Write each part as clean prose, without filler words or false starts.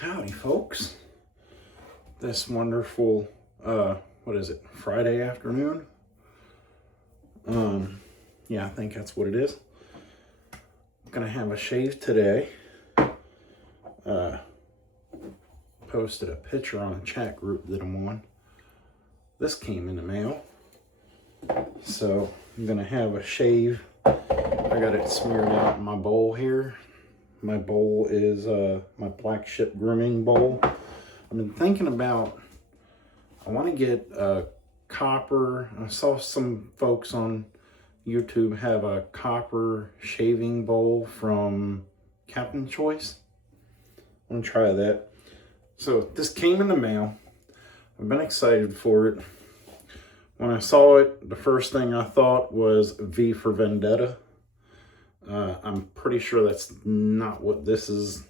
Howdy, folks. This wonderful, what is it, Friday afternoon? Yeah, I think that's what it is. I'm gonna have a shave today. Posted a picture on a chat group that I'm on. This came in the mail. So I'm gonna have a shave. I got it smeared out in my bowl here. My bowl is my black ship grooming bowl. I've been thinking about, I want to get a copper. I saw some folks on YouTube have a copper shaving bowl from Captain Choice. I'm gonna try that. So this came in the mail. I've been excited for it. When I saw it, the first thing I thought was V for Vendetta. I'm pretty sure that's not what this is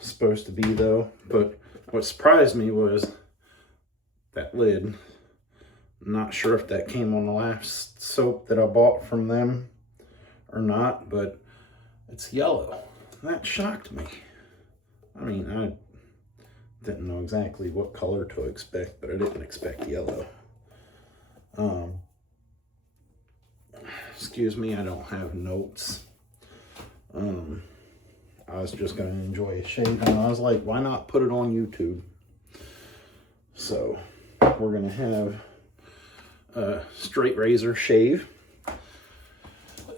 supposed to be though. But what surprised me was that lid. I'm not sure if that came on the last soap that I bought from them or not, but it's yellow. That shocked me. I mean, I didn't know exactly what color to expect, but I didn't expect yellow. Excuse me, I don't have notes. I was just gonna enjoy a shave, and I was like, why not put it on YouTube? So we're gonna have a straight razor shave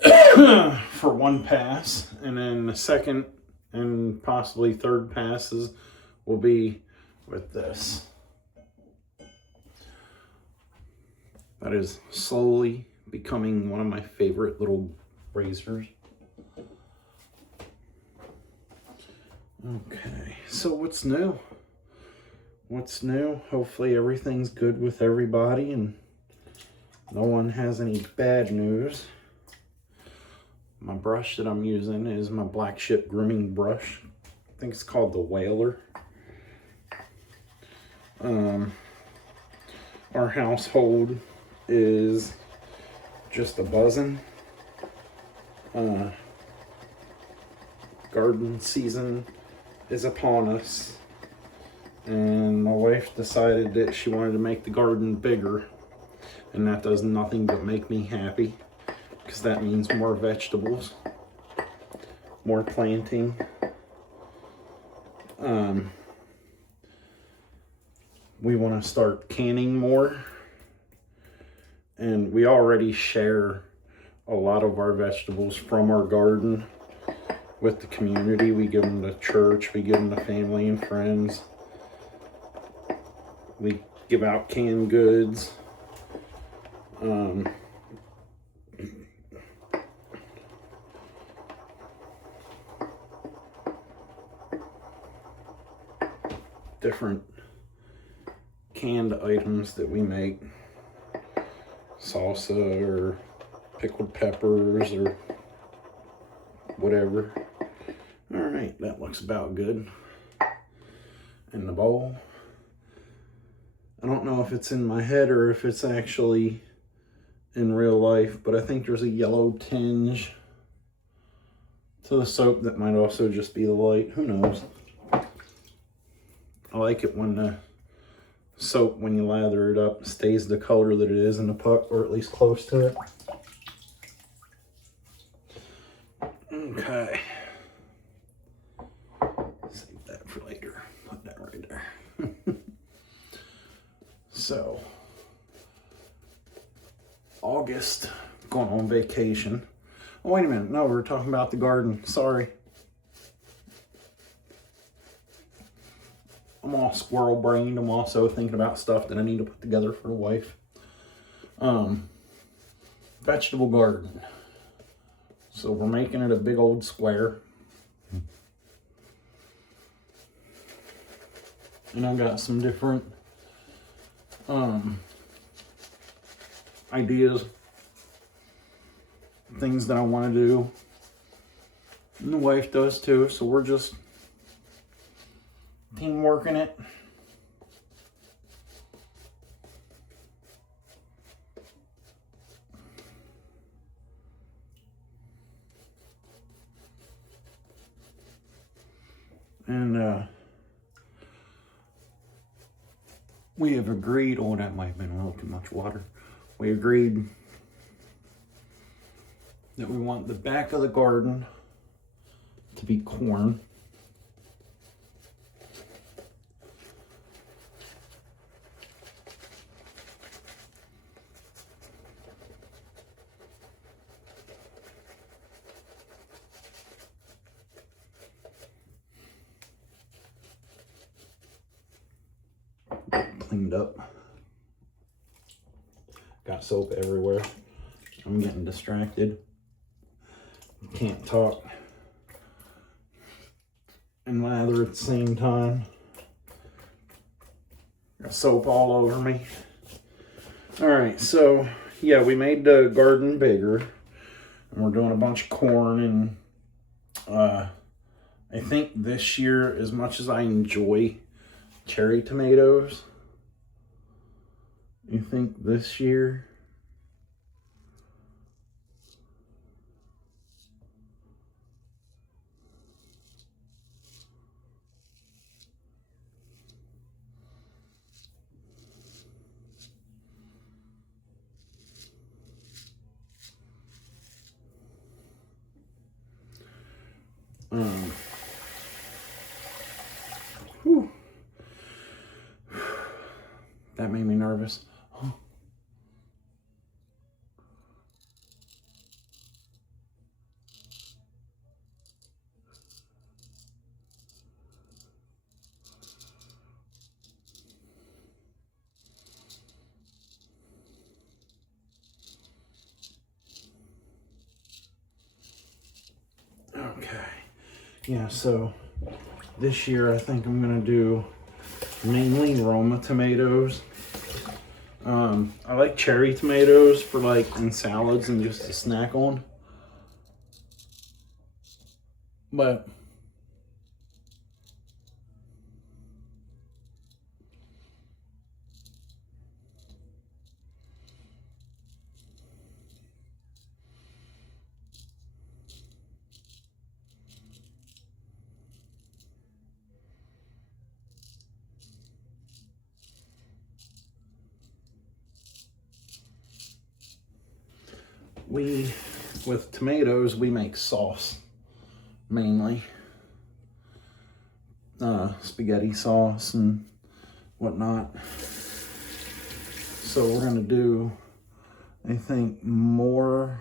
for one pass, and then the second and possibly third passes will be with this. That is slowly becoming one of my favorite little razors. Okay, so what's new? What's new? Hopefully everything's good with everybody and no one has any bad news. My brush that I'm using is my black ship grooming brush. I think it's called the Whaler. Our household is just a buzzing. Garden season is upon us, and my wife decided that she wanted to make the garden bigger, and that does nothing but make me happy, because that means more vegetables, more planting. We want to start canning more, and we already share a lot of our vegetables from our garden with the community. We give them to church, we give them to family and friends. We give out canned goods. Different canned items that we make. Salsa or pickled peppers or whatever. All right, that looks about good. In the bowl. I don't know if it's in my head or if it's actually in real life, but I think there's a yellow tinge to the soap that might also just be the light. Who knows? I like it when the soap, when you lather it up, stays the color that it is in the puck, or at least close to it. Okay. Save that for later. Put that right there. So, August, going on vacation. Oh, wait a minute. No, we're talking about the garden. Sorry. I'm all squirrel brained. I'm also thinking about stuff that I need to put together for the wife. Vegetable garden. So we're making it a big old square. And I got some different ideas, things that I want to do. And the wife does too, so we're just team working it. And we have agreed, oh, that might have been a little too much water. We agreed that we want the back of the garden to be corn. Cleaned up. Got soap everywhere. I'm getting distracted. Can't talk and lather at the same time. Got soap all over me. Alright, so yeah, we made the garden bigger. And we're doing a bunch of corn, and I think this year, as much as I enjoy cherry tomatoes, I think this year whew, that made me nervous. Okay, yeah, so this year I think I'm gonna do mainly Roma tomatoes. I like cherry tomatoes for like in salads and just to snack on. But with tomatoes, we make sauce mainly. Spaghetti sauce and whatnot. So we're gonna do, I think, more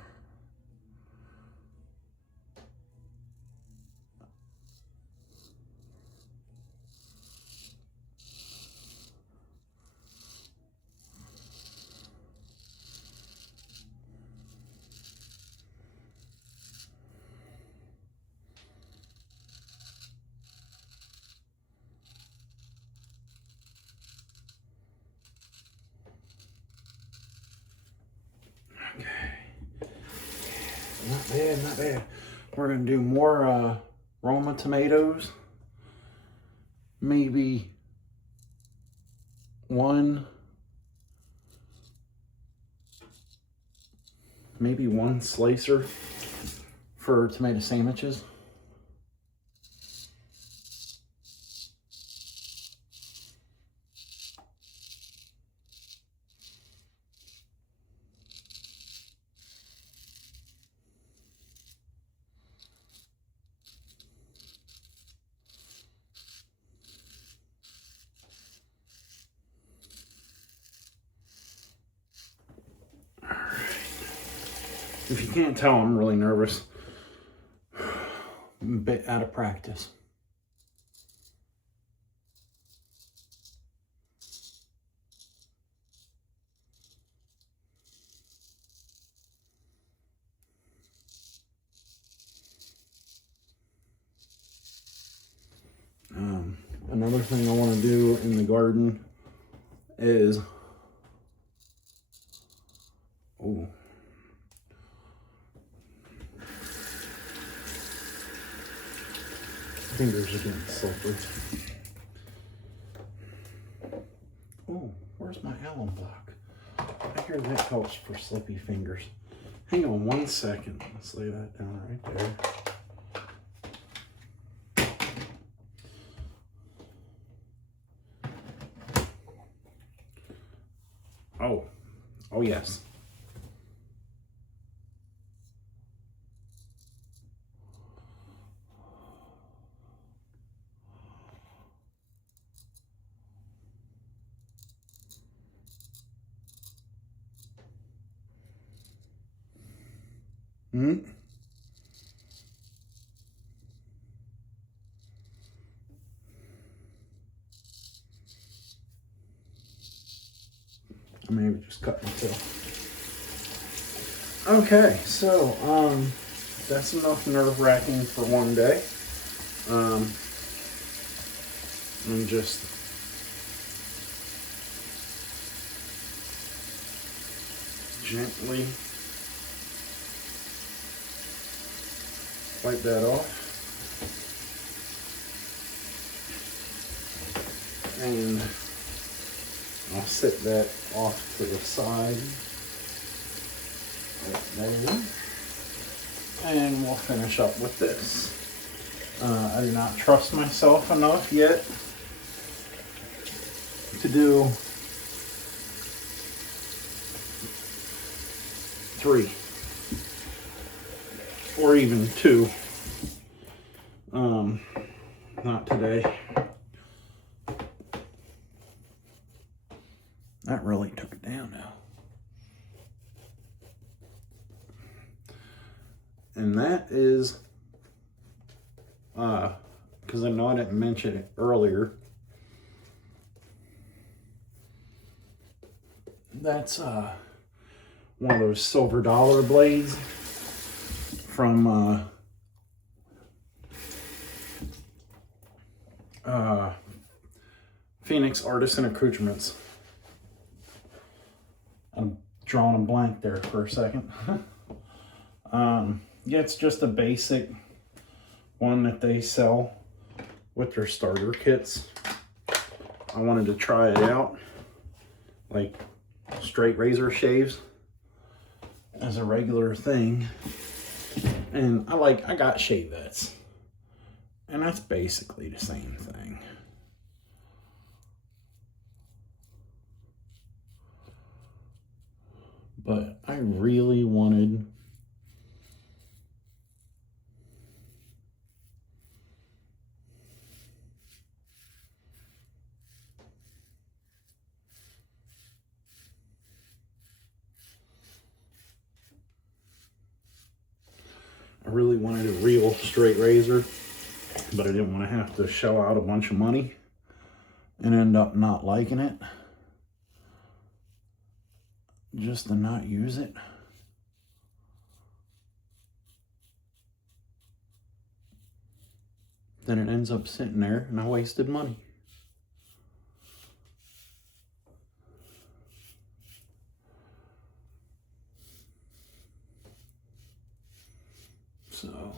not bad, not bad. We're gonna do more Roma tomatoes. Maybe one slicer for tomato sandwiches. If you can't tell, I'm really nervous. I'm a bit out of practice. Another thing I want to do in the garden is, oh, fingers are getting slippery. Oh, where's my alum block? I hear that helps for slippy fingers. Hang on one second. Let's lay that down right there. Oh yes. Hmm. Maybe just cut myself. Okay, so that's enough nerve-wracking for one day. And just gently wipe that off. And I'll set that off to the side. Right there. And we'll finish up with this. I do not trust myself enough yet to do 3 or even 2. Not today. That really took it down now. And that is, because I know I didn't mention it earlier, that's one of those silver dollar blades from Phoenix Artisan Accoutrements. I'm drawing a blank there for a second. Yeah, it's just a basic one that they sell with their starter kits. I wanted to try it out, like straight razor shaves as a regular thing. And I got shave vets, and that's basically the same thing. But I really wanted a real straight razor, but I didn't want to have to shell out a bunch of money and end up not liking it just to not use it. Then it ends up sitting there and I wasted money. So,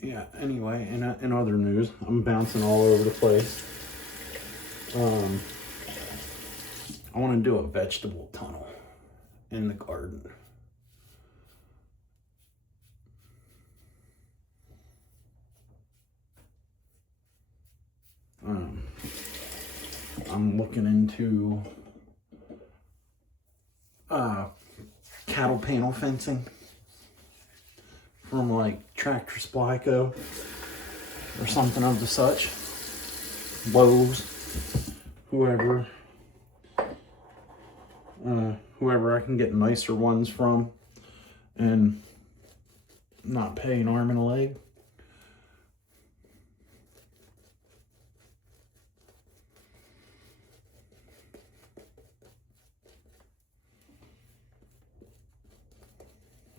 yeah, anyway, in other news, I'm bouncing all over the place. I want to do a vegetable tunnel in the garden. I'm looking into cattle panel fencing from like Tractor Supply Co. or something of the such. Lowe's, whoever I can get nicer ones from and not pay an arm and a leg.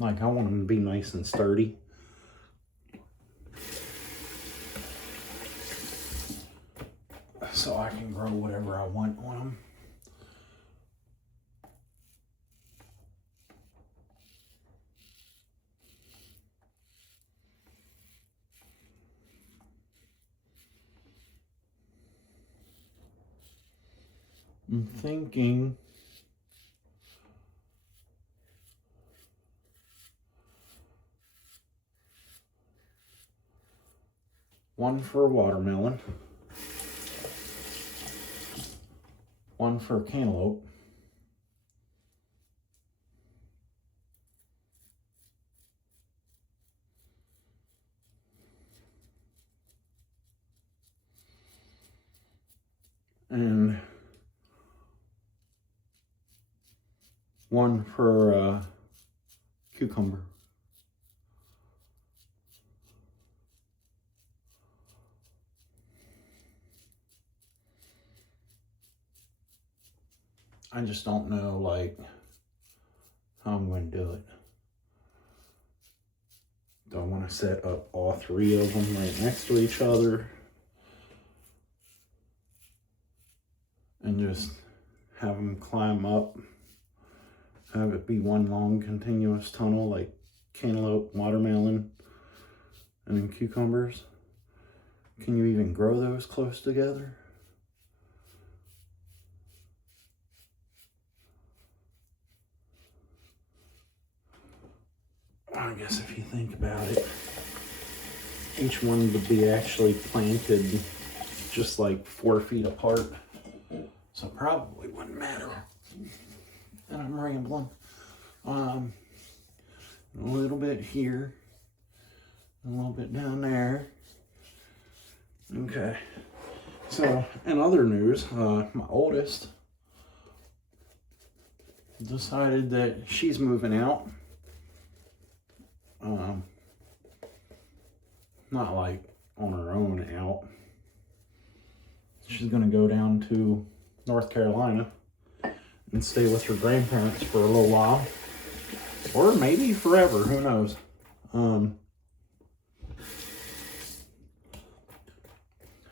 Like, I want them to be nice and sturdy. So I can grow whatever I want on them. I'm thinking one for a watermelon, one for cantaloupe. And one for cucumber. I just don't know, like, how I'm going to do it. Do I want to set up all three of them right next to each other and just have them climb up, have it be one long continuous tunnel like cantaloupe, watermelon, and then cucumbers? Can you even grow those close together? I guess if you think about it, each one would be actually planted just like 4 feet apart. So probably wouldn't matter. And I'm rambling. A little bit here, a little bit down there. Okay. So, in other news, my oldest decided that she's moving out. Not like on her own out. She's gonna go down to North Carolina and stay with her grandparents for a little while, or maybe forever, who knows.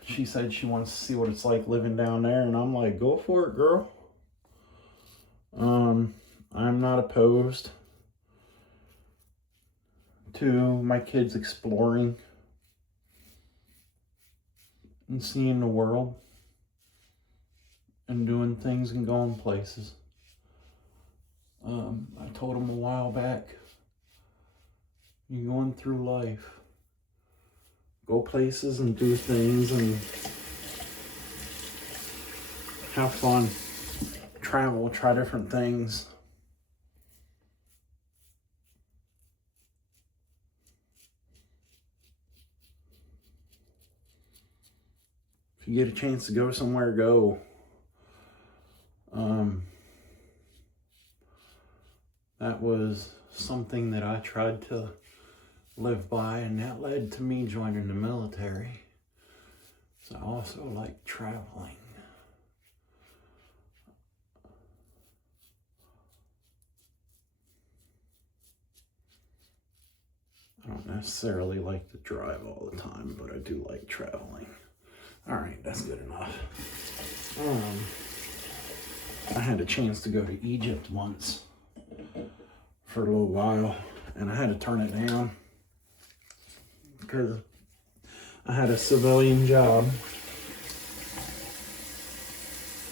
She said she wants to see what it's like living down there, and I'm like, go for it, girl. I'm not opposed to my kids exploring and seeing the world and doing things and going places. I told them a while back, you're going through life. Go places and do things and have fun. Travel, try different things. If you get a chance to go somewhere, go. That was something that I tried to live by, and that led to me joining the military. So I also like traveling. I don't necessarily like to drive all the time, but I do like traveling. All right, that's good enough. I had a chance to go to Egypt once for a little while, and I had to turn it down because I had a civilian job.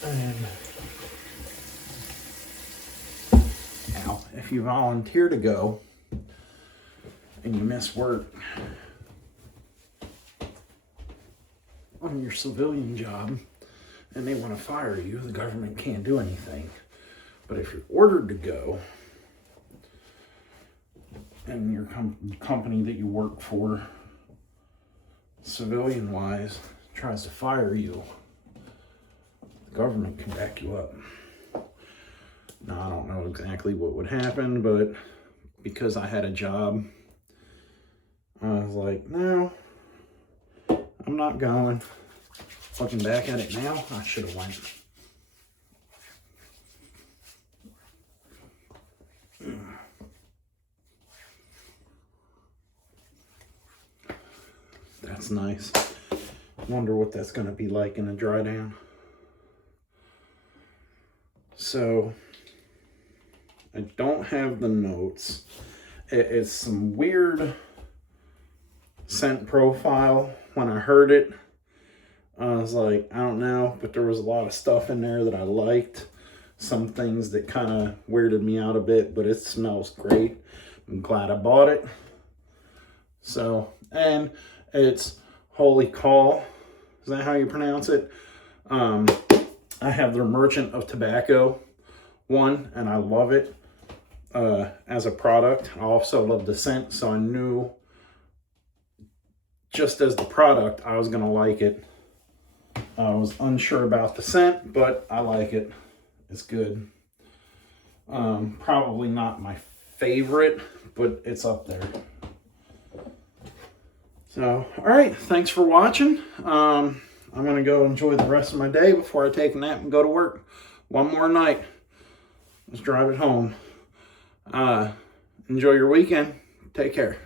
And now, if you volunteer to go and you miss work on your civilian job and they want to fire you, the government can't do anything. But if you're ordered to go and your company that you work for, civilian wise, tries to fire you, the government can back you up. Now, I don't know exactly what would happen, but because I had a job, I was like, no, I'm not going. Looking back at it now, I should have went. That's nice. Wonder what that's going to be like in a dry down. So, I don't have the notes. It's some weird scent profile. When I heard it, I was like, I don't know, but there was a lot of stuff in there that I liked. Some things that kind of weirded me out a bit, but it smells great. I'm glad I bought it. So, and it's Holy Call. Is that how you pronounce it? I have their Merchant of Tobacco one, and I love it as a product. I also love the scent, so I knew just as the product I was gonna like it. I was unsure about the scent, but I like it. It's good. Probably not my favorite, but it's up there. So, all right, thanks for watching. I'm gonna go enjoy the rest of my day before I take a nap and go to work. One more night. Let's drive it home. Enjoy your weekend. Take care.